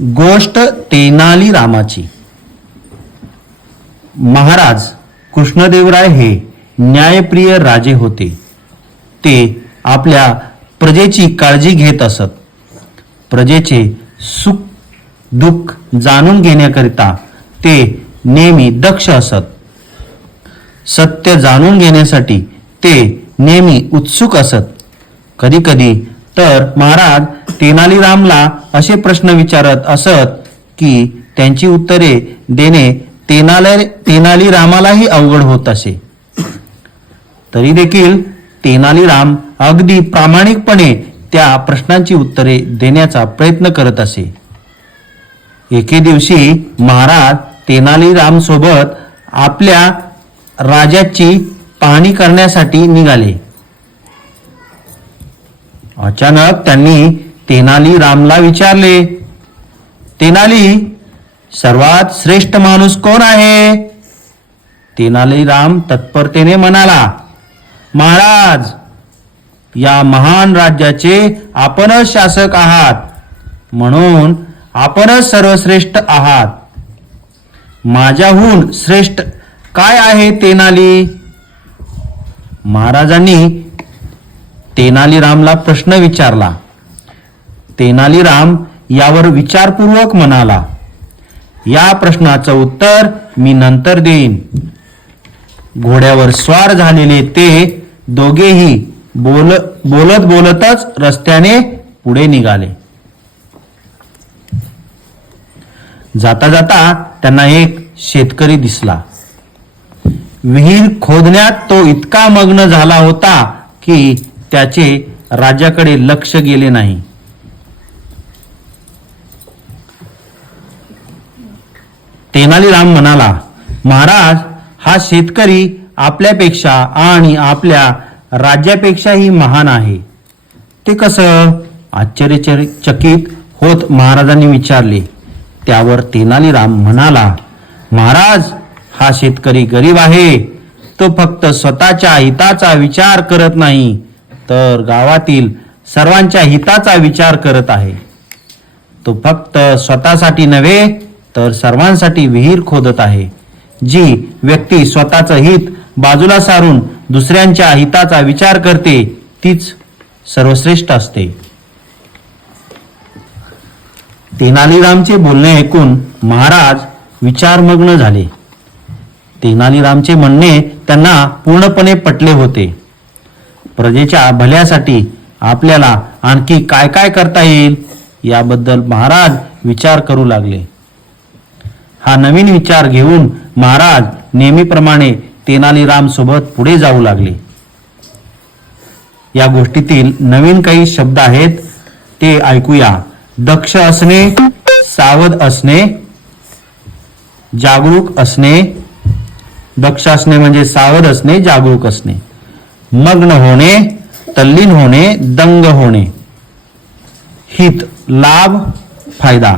गोष्ट तेनाली रामाची. महाराज कृष्णदेवराय हे न्यायप्रिय राजे होते. ते आपल्या प्रजेची काळजी घेत असत. प्रजेचे सुख दुःख जाणून घेण्याकरिता ते नेहमी दक्ष असत. सत्य जाणून घेण्यासाठी ते नेहमी उत्सुक असत. कधी कधी तर महाराज तेनालीरामला असे प्रश्न विचारत असत की त्यांची उत्तरे देणे तेनालीरामालाही अवघड होत असे. तरी देखील तेनालीराम अगदी प्रामाणिकपणे त्या प्रश्नांची उत्तरे देण्याचा प्रयत्न करत असे. एके दिवशी महाराज तेनालीराम सोबत आपल्या राजाची पाहणी करण्यासाठी निघाले. अचानक त्यांनी तेनालीरामला विचारले, तेनाली, सर्वात श्रेष्ठ माणूस कोण आहे? तेनालीराम तत्परतेने म्हणाला, महाराज, या महान राज्याचे आपणच शासक आहात, म्हणून आपणच सर्वश्रेष्ठ आहात. माझ्याहून श्रेष्ठ काय आहे तेनाली? महाराजांनी तेनालीरामला प्रश्न विचारला. तेनालीराम यावर विचारपूर्वक म्हणाला, या प्रश्नाचं उत्तर मी नंतर देईन. घोड्यावर स्वार झालेले ते दोघेही बोलत बोलतच रस्त्याने पुढे निघाले. जाता जाता त्यांना एक शेतकरी दिसला. विहीर खोदण्यात तो इतका मग्न झाला होता की त्याचे राजाकडे लक्ष गेले नाही. तेनालीराम म्हणाला, महाराज, हा शेतकरी आपल्यापेक्षा आणि आपल्या राज्यापेक्षाही महान आहे. ते कसं? आश्चर्यचकित होत महाराजांनी विचारले. त्यावर तेनालीराम म्हणाला, महाराज, हा शेतकरी गरीब आहे. तो फक्त स्वतःच्या हिताचा विचार करत नाही, तर गावातील सर्वांच्या हिताचा विचार करत आहे. तो फक्त स्वतःसाठी नव्हे तर सर्वांसाठी विहीर खोदत आहे. जी व्यक्ती स्वतःचं हित बाजूला सारून दुसऱ्यांच्या हिताचा विचार करते तीच सर्वश्रेष्ठ असते. तेनालीरामचे बोलणे ऐकून महाराज विचारमग्न झाले. तेनालीरामचे म्हणणे त्यांना पूर्णपणे पटले होते. प्रजेच्या भल्यासाठी आपल्याला आणखी काय काय करता येईल याबद्दल महाराज विचार करू लागले. हा नवीन विचार घेऊन महाराज नेहमीप्रमाणे तेनालीराम सोबत पुढे जाऊ लागले. या गोष्टीतील नवीन काही शब्द आहेत ते ऐकूया. दक्ष असणे, सावध असणे, जागरूक असणे. दक्ष असणे म्हणजे सावध असणे, जागरूक असणे. मग्न होणे, तल्लीन होणे, दंग होणे. हित, लाभ, फायदा.